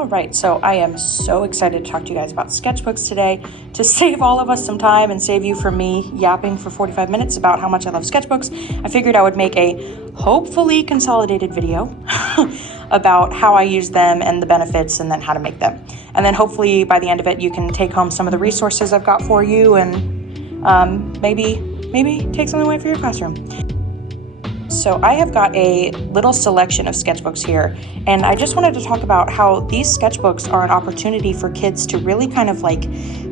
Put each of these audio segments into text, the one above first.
All right, so I am so excited to talk to you guys about sketchbooks today. To save all of us some time and save you from me yapping for 45 minutes about how much I love sketchbooks, I figured I would make a hopefully consolidated video about how I use them and the benefits and then how to make them. And then hopefully by the end of it, you can take home some of the resources I've got for you and maybe take something away for your classroom. So I have got a little selection of sketchbooks here, and I just wanted to talk about how these sketchbooks are an opportunity for kids to really kind of like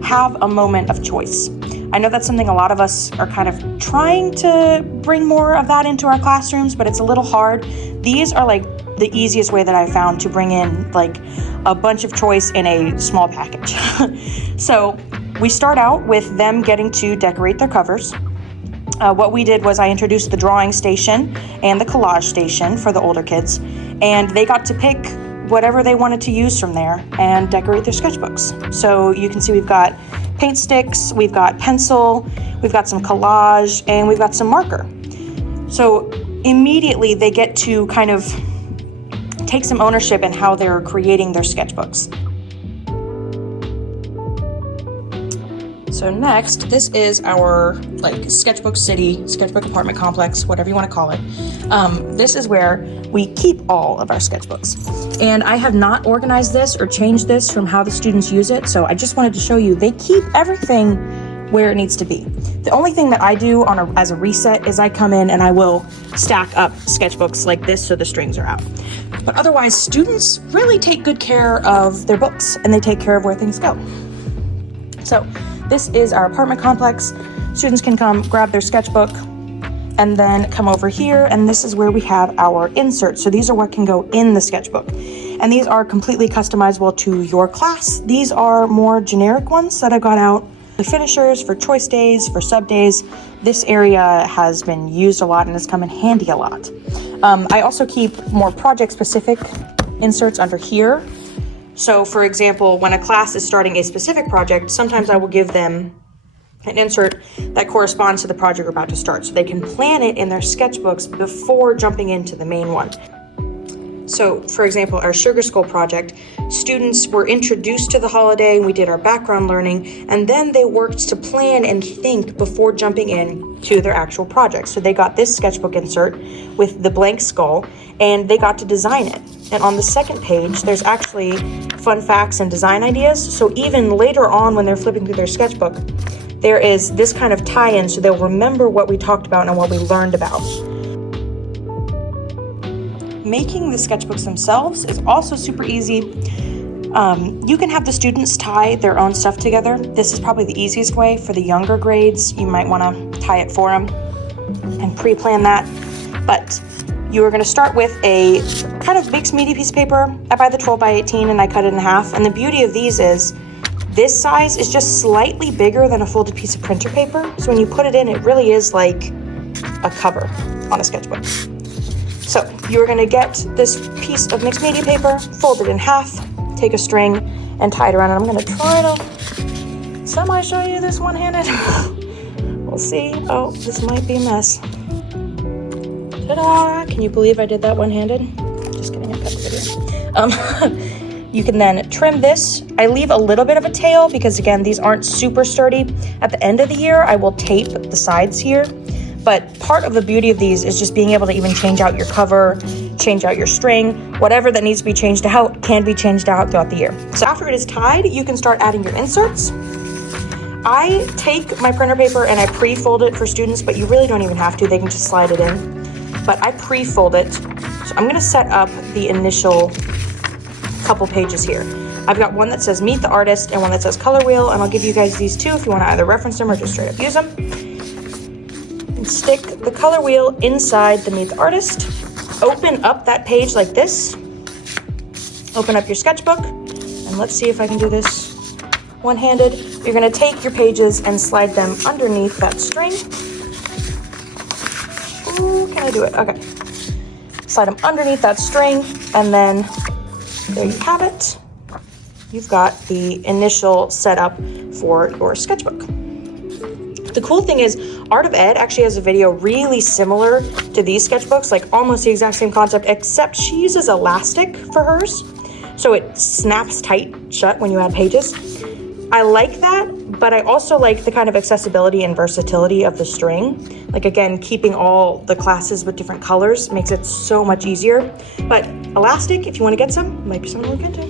have a moment of choice. I know that's something a lot of us are kind of trying to bring more of that into our classrooms, but it's a little hard. These are like the easiest way that I found to bring in like a bunch of choice in a small package. So we start out with them getting to decorate their covers. What we did was I introduced the drawing station and the collage station for the older kids, and they got to pick whatever they wanted to use from there and decorate their sketchbooks. So you can see we've got paint sticks, we've got pencil, we've got some collage, and we've got some marker. So immediately they get to kind of take some ownership in how they're creating their sketchbooks. So next, this is our like sketchbook city, sketchbook apartment complex, whatever you want to call it. This is where we keep all of our sketchbooks. And I have not organized this or changed this from how the students use it. So I just wanted to show you, they keep everything where it needs to be. The only thing that I do as a reset is I come in and I will stack up sketchbooks like this so the strings are out. But otherwise, students really take good care of their books and they take care of where things go. So this is our apartment complex. Students can come grab their sketchbook and then come over here, and this is where we have our inserts. So these are what can go in the sketchbook. And these are completely customizable to your class. These are more generic ones that I got out. The finishers for choice days, for sub days. This area has been used a lot and has come in handy a lot. I also keep more project-specific inserts under here. So for example, when a class is starting a specific project, sometimes I will give them an insert that corresponds to the project we're about to start, so they can plan it in their sketchbooks before jumping into the main one. So for example, our Sugar Skull project, students were introduced to the holiday, we did our background learning, and then they worked to plan and think before jumping in to their actual project. So they got this sketchbook insert with the blank skull, and they got to design it. And on the second page, there's actually fun facts and design ideas. So even later on when they're flipping through their sketchbook, there is this kind of tie-in so they'll remember what we talked about and what we learned about. Making the sketchbooks themselves is also super easy. You can have the students tie their own stuff together. This is probably the easiest way. For the younger grades, you might want to tie it for them and pre-plan that. But you are going to start with a kind of mixed media piece of paper. I buy the 12 by 18 and I cut it in half. And the beauty of these is this size is just slightly bigger than a folded piece of printer paper. So when you put it in, it really is like a cover on a sketchbook. So you're going to get this piece of mixed media paper, fold it in half, take a string, and tie it around. And I'm going to try to semi-show you this one-handed. We'll see. Oh, this might be a mess. Ta-da! Can you believe I did that one-handed? Just kidding, I cut the video. You can then trim this. I leave a little bit of a tail because, again, these aren't super sturdy. At the end of the year, I will tape the sides here. But part of the beauty of these is just being able to even change out your cover, change out your string, whatever that needs to be changed out can be changed out throughout the year. So after it is tied, you can start adding your inserts. I take my printer paper and I pre-fold it for students, but you really don't even have to. They can just slide it in. But I pre-fold it. So I'm going to set up the initial couple pages here. I've got one that says Meet the Artist and one that says Color Wheel, and I'll give you guys these two if you want to either reference them or just straight up use them. Stick the color wheel inside the Meet the Artist. Open up that page like this. Open up your sketchbook. And let's see if I can do this one-handed. You're going to take your pages and slide them underneath that string. Ooh, can I do it? Okay. Slide them underneath that string. And then there you have it. You've got the initial setup for your sketchbook. The cool thing is Art of Ed actually has a video really similar to these sketchbooks, like almost the exact same concept, except she uses elastic for hers. so it snaps tight shut when you add pages. I like that, but I also like the kind of accessibility and versatility of the string. Like, again, keeping all the classes with different colors makes it so much easier. But elastic, if you want to get some, might be something to look into.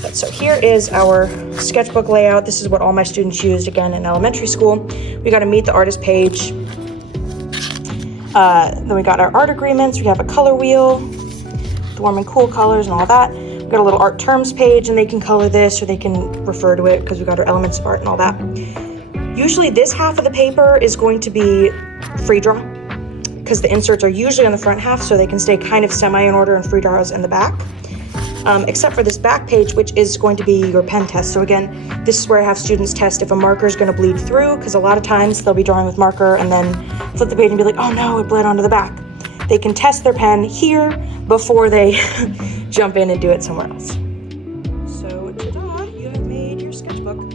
But so here is our sketchbook layout. This is what all my students used, again, in elementary school. We got a Meet the Artist page. Then we got our art agreements. We have a color wheel, the warm and cool colors and all that. We got a little art terms page, and they can color this or they can refer to it because we got our elements of art and all that. Usually this half of the paper is going to be free draw because the inserts are usually on the front half, so they can stay kind of semi in order, and free draws in the back. Except for this back page, which is going to be your pen test. So again, this is where I have students test if a marker is going to bleed through, because a lot of times they'll be drawing with marker and then flip the page and be like, oh no, it bled onto the back. They can test their pen here before they jump in and do it somewhere else. So ta-da, you have made your sketchbook.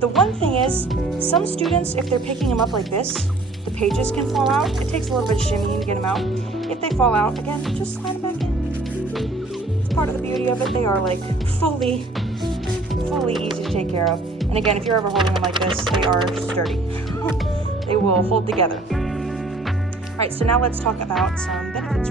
The one thing is, some students, if they're picking them up like this, the pages can fall out. It takes a little bit of shimmying to get them out. If they fall out, again, just slide them back in. Part of the beauty of it, they are like fully easy to take care of. And again, if you're ever holding them like this, they are sturdy. They will hold together. All right, so now let's talk about some benefits.